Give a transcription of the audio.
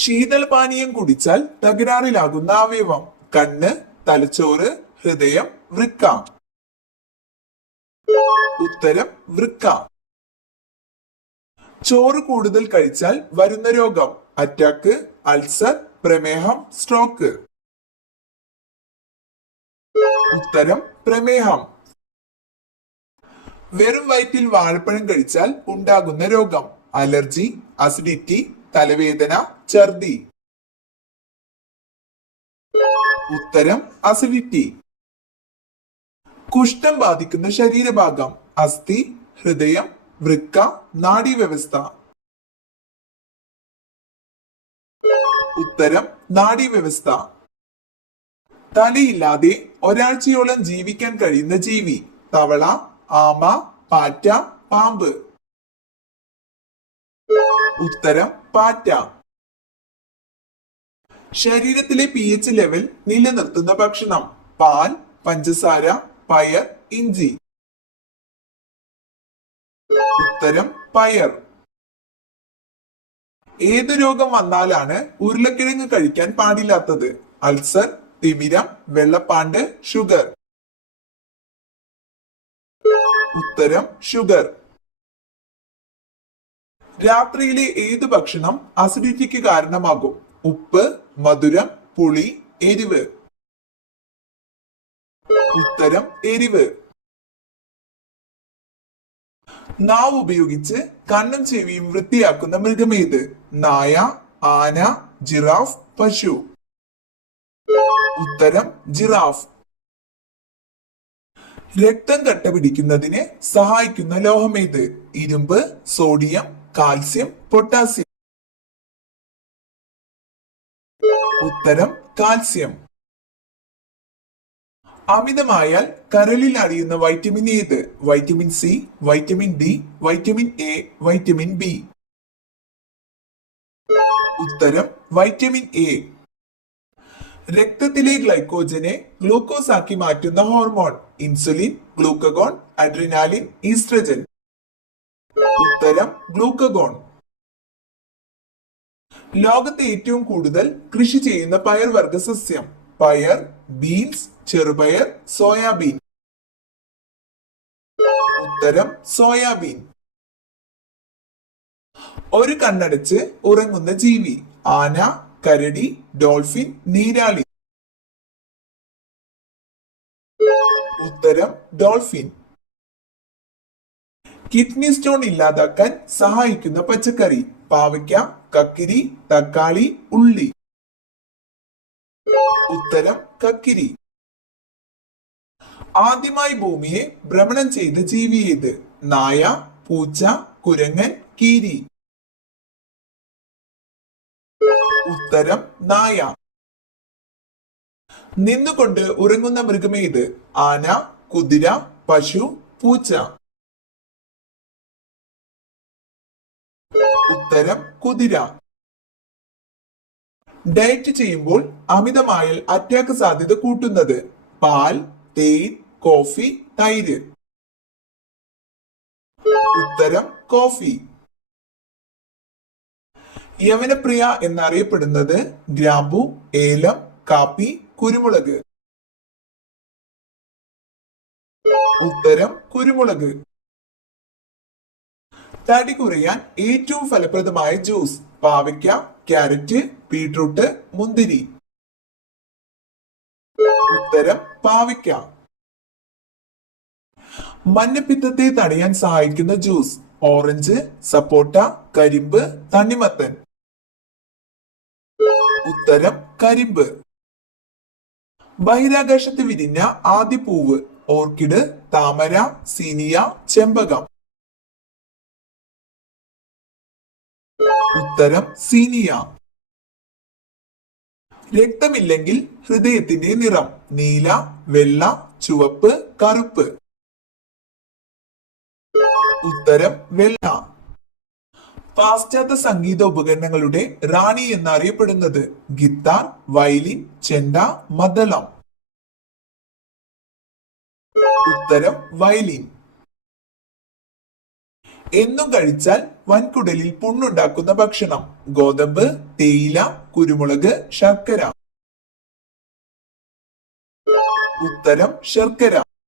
ശീതളപാനീയം കുടിച്ചാൽ തകരാറിലാകുന്ന അവയവം: കണ്ണ്, തലച്ചോറ്, ഹൃദയം, വൃക്ക. ഉത്തരം വൃക്ക. ചോറ് കൂടുതൽ കഴിച്ചാൽ വരുന്ന രോഗം: അറ്റാക്ക്, അൾസർ, പ്രമേഹം, സ്ട്രോക്ക്. ഉത്തരം പ്രമേഹം. വെറും വയറ്റിൽ വാഴപ്പഴം കഴിച്ചാൽ ഉണ്ടാകുന്ന രോഗം: അലർജി, അസിഡിറ്റി, തലവേദന, ഛർദി. ഉത്തരം അസിഡിറ്റി. കുഷ്ഠം ബാധിക്കുന്ന ശരീരഭാഗം: അസ്ഥി, ഹൃദയം, വൃക്ക, നാഡീവ്യവസ്ഥ. ഉത്തരം നാഡീവ്യവസ്ഥ. തലയില്ലാതെ ഒരാഴ്ചയോളം ജീവിക്കാൻ കഴിയുന്ന ജീവി: തവള, ആമ, പാറ്റ, പാമ്പ്. ഉത്തരം പാറ്റ. ശരീരത്തിലെ pH ലെവൽ നിലനിർത്തുന്ന ഭക്ഷണം: പാൽ, പഞ്ചസാര, പയർ, ഇഞ്ചി. ഉത്തരം പയർ. ഏത് രോഗം വന്നാലാണ് ഉരുളക്കിഴങ്ങ് കഴിക്കാൻ പാടില്ലാത്തത്? അൾസർ, തിമിരം, വെള്ളപ്പാണ്ട്, ഷുഗർ. ഉത്തരം ഷുഗർ. രാത്രിയിലെ ഏത് ഭക്ഷണം അസിഡിറ്റിക്ക് കാരണമാകും? ഉപ്പ്, മധുരം, പുളി, എരിവ്. ഉത്തരം എരിവ്. നാവ് ഉപയോഗിച്ച് കണ്ണും ചെവിയും വൃത്തിയാക്കുന്ന മൃഗമേത്? നായ, ആന, ജിറാഫ്, പശു. ഉത്തരം ജിറാഫ്. രക്തം കട്ട പിടിക്കുന്നതിന് സഹായിക്കുന്ന ലോഹമേത്? ഇരുമ്പ്, സോഡിയം, കാൽസ്യം, പൊട്ടാസ്യം. ഉത്തരം കാൽസ്യം. അമിതമായാൽ കരളിൽ അടിയുന്ന വൈറ്റമിൻ ഏത്? Vitamin C, vitamin D, vitamin A, vitamin B. ഉത്തരം വൈറ്റമിൻ എ. രക്തത്തിലെ ഗ്ലൈക്കോജനെ ഗ്ലൂക്കോസ് ആക്കി മാറ്റുന്ന hormone: insulin, glucagon, adrenaline, oestrogen. ഉത്തരം ഗ്ലൂക്കഗോൺ. ലോകത്തെ ഏറ്റവും കൂടുതൽ കൃഷി ചെയ്യുന്ന പയർവർഗ സസ്യം: പയർ, ബീൻസ്, ചെറുപയർ, സോയാബീൻ. ഉത്തരം സോയാബീൻ. ഒരു കണ്ണടച്ച് ഉറങ്ങുന്ന ജീവി: ആന, കരടി, ഡോൾഫിൻ, നീരാളി. ഉത്തരം ഡോൾഫിൻ. കിഡ്നി സ്റ്റോൺ ഇല്ലാതാക്കാൻ സഹായിക്കുന്ന പച്ചക്കറി: പാവയ്ക്ക, കക്കിരി, തക്കാളി, ഉള്ളി. ഉത്തരം കക്കിരി. ആദ്യമായി ഭൂമിയെ ഭ്രമണം ചെയ്ത ജീവി ഏത്? നായ, പൂച്ച, കുരങ്ങൻ, കീരി. ഉത്തരം നായ. നിന്നുകൊണ്ട് ഉറങ്ങുന്ന മൃഗമേത്? ആന, കുതിര, പശു, പൂച്ച. ഉത്തരം കുതിര. ഡയറ്റ് ചെയ്യുമ്പോൾ അമിതമായാൽ അറ്റാക്ക് സാധ്യത കൂട്ടുന്നത്: പാൽ, തേൻ, കോഫി, തൈര്. ഉത്തരം കോഫി. യവനപ്രിയ എന്നറിയപ്പെടുന്നത്: ഗ്രാമ്പു, ഏലം, കാപ്പി, കുരുമുളക്. ഉത്തരം കുരുമുളക്. തടി കുറയാൻ ഏറ്റവും ഫലപ്രദമായ ജ്യൂസ്: പാവയ്ക്ക, ക്യാരറ്റ്, ബീട്രൂട്ട്, മുന്തിരി. ഉത്തരം പാവയ്ക്ക. മഞ്ഞപ്പിത്തത്തെ തടയാൻ സഹായിക്കുന്ന ജ്യൂസ്: ഓറഞ്ച്, സപ്പോട്ട, കരിമ്പ്, തണ്ണിമത്തൻ. ഉത്തരം കരിമ്പ്. ബഹിരാകാശത്ത് വിരിഞ്ഞ ആദ്യ പൂവ്: ഓർക്കിഡ്, താമര, സീനിയ, ചെമ്പകം. ഉത്തരം സീനിയ. രക്തമില്ലെങ്കിൽ ഹൃദയത്തിന്റെ നിറം: നീല, വെള്ള, ചുവപ്പ്, കറുപ്പ്. ഉത്തരം വെള്ള. പാശ്ചാത്യ സംഗീത ഉപകരണങ്ങളുടെ റാണി എന്നറിയപ്പെടുന്നത്: ഗിത്താർ, വയലിൻ, ചെണ്ട, മദ്ദളം. ഉത്തരം വയലിൻ. എന്നും കഴിച്ചാൽ വൻകുടലിൽ പുണ്ണുണ്ടാക്കുന്ന ഭക്ഷണം? ഗോതമ്പ്, തേയില, കുരുമുളക്, ശർക്കര. ഉത്തരം ശർക്കര.